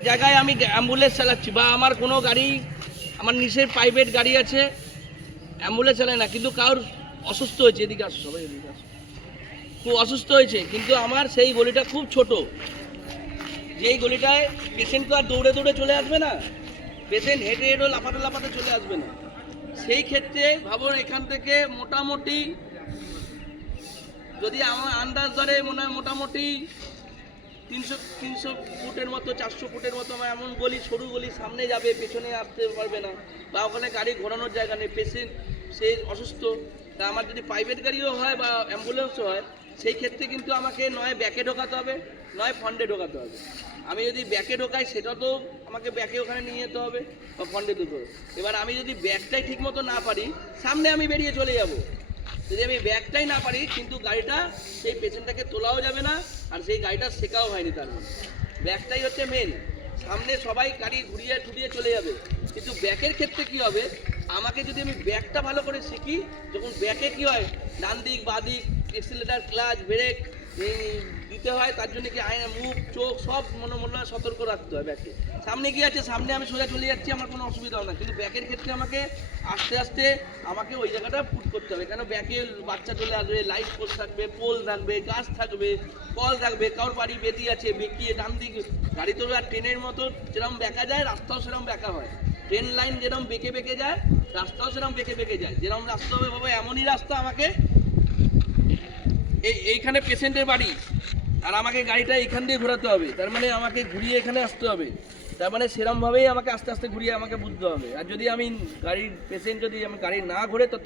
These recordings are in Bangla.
জায়গায় আমি অ্যাম্বুলেন্স চালাচ্ছি বা আমার কোনো গাড়ি, আমার নিজের প্রাইভেট গাড়ি আছে, অ্যাম্বুলেন্স চালায় না, কিন্তু কারোর অসুস্থ হয়েছে, এদিকে আসো সবাই, এদিকে আসো, খুব অসুস্থ হয়েছে, কিন্তু আমার সেই গলিটা খুব ছোট, যেই গলিটায় পেশেন্ট তো আর দৌড়ে দৌড়ে চলে আসবে না, পেশেন্ট হেঁটে হেঁটে লাফাতে লাফাতে চলে আসবে না। সেই ক্ষেত্রে ভাবুন, এখান থেকে মোটামুটি যদি আমার আন্দাজ ধরে মনে হয় মোটামুটি 300 ফুটের মতো, 400 ফুটের মতো আমার এমন গলি, সরু গলি, সামনে যাবে, পেছনে আসতে পারবে না, বা ওখানে গাড়ি ঘোরানোর জায়গা নেই, পেশেন্ট সে অসুস্থ। তা আমার যদি প্রাইভেট গাড়িও হয় বা অ্যাম্বুলেন্সও হয়, সেই ক্ষেত্রে কিন্তু আমাকে নয় ব্যাকে ঢোকাতে হবে, নয় ফ্রন্টে ঢোকাতে হবে। আমি যদি ব্যাকে ঢোকাই, সেটা তো আমাকে ব্যাকে ওখানে নিয়ে যেতে হবে বা ফ্রন্টে দিতে হবে। এবার আমি যদি ব্যাকটাই ঠিক মতো না পারি, সামনে আমি বেরিয়ে চলে যাব। যদি আমি ব্যাগটাই না পারি, কিন্তু গাড়িটা সেই পেশেন্টটাকে তোলাও যাবে না, আর সেই গাড়িটা শেখাও হয়নি। তার মানে ব্যাগটাই হচ্ছে মেন। সামনে সবাই গাড়ি ঘুরিয়ে ঠুরিয়ে চলে যাবে, কিন্তু ব্যাকের ক্ষেত্রে কি হবে, আমাকে যদি আমি ব্যাগটা ভালো করে শিখি, যখন ব্যাকে কি হয়, ডান দিক বাঁ দিক, এক্সিলারেটর, ক্লাচ, ব্রেক দিতে হয়, তার জন্য কি আয়না, মুখ, চোখ সব মনে সতর্ক রাখতে হয়। ব্যাকে সামনে কি আছে, সামনে আমি সোজা চলে যাচ্ছি, আমার কোনো অসুবিধা হয় না, কিন্তু ব্যাকের ক্ষেত্রে আমাকে আস্তে আস্তে আমাকে ওই জায়গাটা পুট করতে হবে। কেন ব্যাকে বাচ্চা চলে আসবে, লাইট পোস্ট থাকবে, পোল থাকবে, গাছ থাকবে, কল থাকবে, কারোর বাড়ি বেদি আছে, বেঁকিয়ে ডান দিকে গাড়ি তো আর ট্রেনের মতো যেরকম বেঁকা যায়, রাস্তাও সেরকম বেঁকা হয়। ট্রেন লাইন যেরকম বেঁকে বেঁকে যায়, রাস্তাও সেরকম বেঁকে বেঁকে যায়। যেরকম রাস্তা হবে বাবা, এমনই রাস্তা আমাকে এইখানে পেশেন্টের বাড়ি, আর আমাকে গাড়িটা এইখান দিয়ে ঘোরাতে হবে, তার মানে আমাকে ঘুরিয়ে এখানে আসতে হবে, তার মানে সেরমভাবেই আমাকে আস্তে আস্তে ঘুরিয়ে আমাকে বুঝতে হবে। আর যদি আমি গাড়ির পেশেন্ট যদি আমি গাড়ি না ঘুরে, তো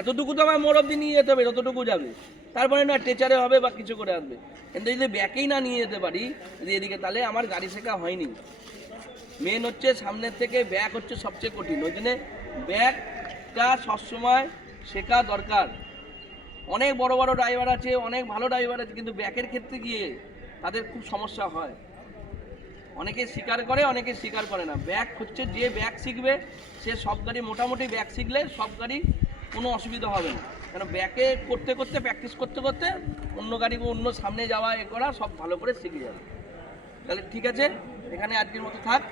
এতটুকু তো আমার মোড় অব্দি নিয়ে যেতে হবে, ততটুকু যাবে, তারপরে না টেচারে হবে বা কিছু করে আসবে। কিন্তু যদি ব্যাকেই না নিয়ে যেতে পারি যদি এদিকে, তাহলে আমার গাড়ি শেখা হয়নি। মেন হচ্ছে সামনের থেকে ব্যাক হচ্ছে সবচেয়ে কঠিন, ওই জন্যে ব্যাকটা সবসময় শেখা দরকার। অনেক বড় বড় ড্রাইভার আছে, অনেক ভালো ড্রাইভার আছে, কিন্তু ব্যাকের ক্ষেত্রে গিয়ে তাদের খুব সমস্যা হয়। অনেকে স্বীকার করে, অনেকে স্বীকার করে না। ব্যাক হচ্ছে, যে ব্যাক শিখবে সে সব গাড়ি মোটামুটি ব্যাক শিখলে সব গাড়ি কোনো অসুবিধা হবে না। কেন ব্যাকে করতে করতে, প্র্যাকটিস করতে করতে অন্য গাড়ি, অন্য সামনে যাওয়া, এ করা সব ভালো করে শিখে যাবে। তাহলে ঠিক আছে, এখানে আজকের মতো থাক।